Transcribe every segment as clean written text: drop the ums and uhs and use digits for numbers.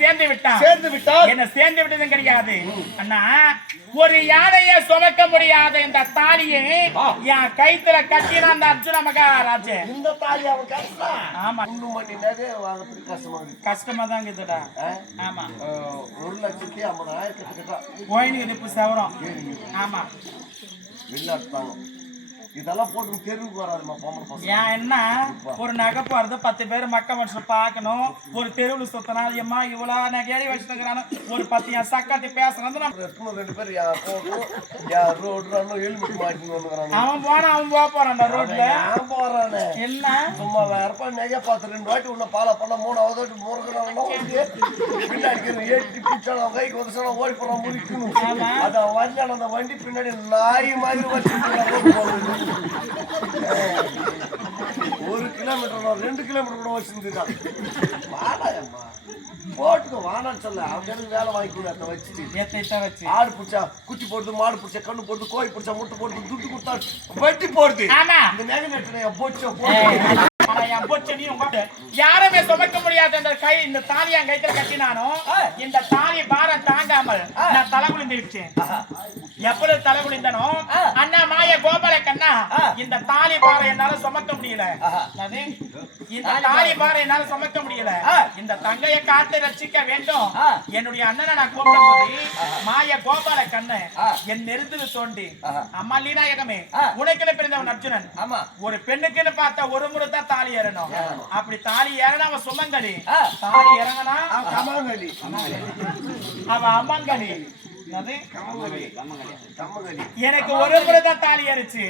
சேர்ந்து விட்டான் என்ன சேர்ந்து விட்டதும் கிடையாது அண்ணா. ஒரு யானையை சுமக்க முடியாத இந்த தாலியை என் கைத்துல கட்டின அந்த அர்ஜுன மகாராஜ. இந்த தாலி அவன் கஷ்டம். ஆமா, கஷ்டமா தான் இருக்குதுடா. ஆமா, 1,50,000 கோயிலுக்கு சவரம். ஆமா, இதெல்லாம் போட்டு தெருவுக்கு வராதுமா பொம்பளை பசங்க. ஏன் என்ன ஒரு நகை போறது 10 பேர் மக்க மனுஷன் பார்க்கணும். ஒரு தெருவில் சுத்தனா எம்மா இவ்வளவு நகையாடி வச்சுக்கிறானு ஒரு 10 என் சக்காத்தி பேசுறது. 2 பேர் ஹெல்மெட் மாட்டின்னு அவன் போறான் ரோட்ல போறானே. என்ன சும்மா வேறப்பா நகை பார்த்து 2 வாட்டி உன்ன பாலா பண்ண 3வது வாட்டி முறுக்கிறாங்க. பின்னாடி ஏற்றி பிடிச்சாலும் கைக்கு வந்து ஓடி போறான் முடிக்கணும். அது வரல அந்த வண்டி பின்னாடி நாய் மாதிரி வச்சு 1 கிலோமீட்டர் 2 கிலோமீட்டர் கூட வச்சிருந்துதான். வாடாயம்மா போட்டுக்க வானான்னு சொல்ல அவங்க வேலை வாங்கிக்கணும். வச்சு ஆடு பிடிச்சா குட்டி போடுது, மாடு பிடிச்சா கண்ணு போடுது, கோழி பிடிச்சா முட்டை போடுது, துட்டு கொடுத்தா வட்டி போடுது. இந்த நகை நட்டு போச்சு யாருமே சுமக்க முடியாத இந்த தாலி என் கைத்துல கட்டினானோ இந்த தாலி பாரம் தாங்காமல் நான் தலை குளிந்துடுச்சேன். எப்பொழுது தலை குளிந்தனோ அண்ணா மாய கோபால கண்ணா இந்த தாலி பாரம் என்னால சுமக்க முடியல. இந்த தாலி பாரம் என்னால சுமக்க முடியல. இந்த தங்கையை காத்து ரசிக்க வேண்டும். என்னுடைய அண்ணனை நான் கூப்பிடும் போது மாய கோபால கண்ணு என் நெருந்துக்கு தோண்டி அம்மா லீனாயகமே உனக்குன்னு பிறந்தவன் அர்ஜுனன். ஒரு பெண்ணுக்குன்னு பார்த்த ஒரு முறை தான் தாலி ஏறணும். அப்படி தாலி ஏறனா அவன் சுமங்கலி, தாலி இறங்கினா அவன் அம்மங்கலி. எனக்கு ஒரு முறை தான் தாலி ஏறிச்சு.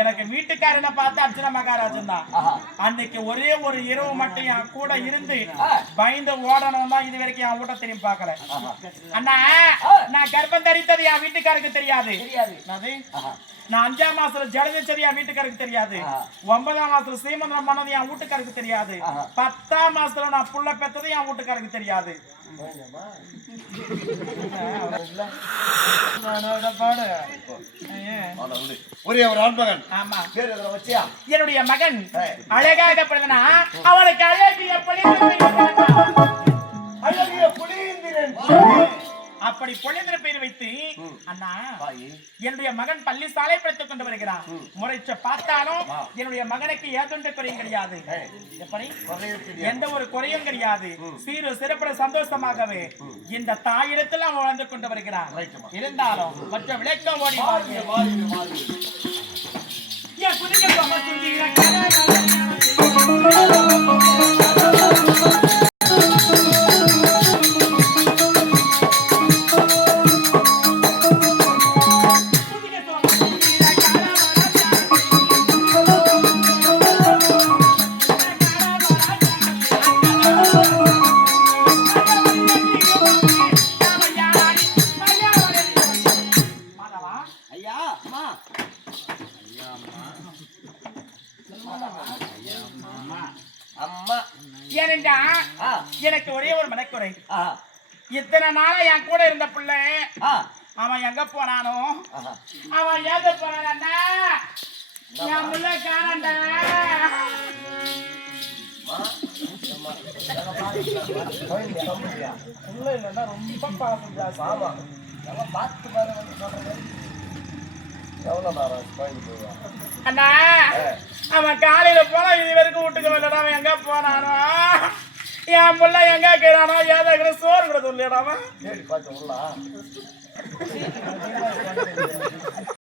எனக்கு வீட்டுக்காரனை பார்த்து அர்ஜுன மகாராஜன் தான். அன்னைக்கு ஒரே ஒரு இரவு மட்டும் என் கூட இருந்து பயந்து ஓடணும் தான். இது வரைக்கும் என் வீட்டை தெரியும் பார்க்கல. அண்ணா நான் கர்ப்பம் தரித்தது என் வீட்டுக்காருக்கு தெரியாது. நான் 5ஆம் மாசத்துல ஜடதச்சரி என் வீட்டுக்காருக்கு தெரியாது. 9ஆம் மாசத்துல சீமந்தம் பண்ணது என் வீட்டுக்காருக்கு தெரியாது. 10ஆம் மாசத்துல நான் புள்ள பெத்தது என் வீட்டுக்காருக்கு தெரியாது. என்னுடைய மகன் அழகாக பிறந்தனா அவனுக்கு அழகிய அப்படி பொழிந்திர பெயர் வைத்து அண்ணா என்னுடைய மகன் பள்ளி சாலை படித்துக் கொண்டு வருகிறான். முறைச்ச பார்த்தாலும் என்னுடைய மகனுக்கு ஏதொன்று குறையும் கிடையாது. எப்படி எந்த ஒரு குறையும் கிடையாது. சீரு சிறப்பு சந்தோஷமாகவே இந்த தாயிடத்தில் அவன் வாழ்ந்து கொண்டு வருகிறான். இருந்தாலும் மற்ற விளக்கம் ஓடி எனக்கு ஒரே ஒரு மனக்குறை. இத்தனை நாளா என் கூட இருந்த பிள்ளை அவன் எங்க போனானோ அவன் ஏத போனான்டா என் முள்ள காணண்டா. ரொம்ப பாசம் பார்த்து அண்ணா அவன் காலையில போனா இது வரைக்கும் வீட்டுக்கு வரலடா. அவன் எங்க போனானோ என் புள்ள எங்க கேடானோ ஏதோ சோறு கூட சொல்லிடாம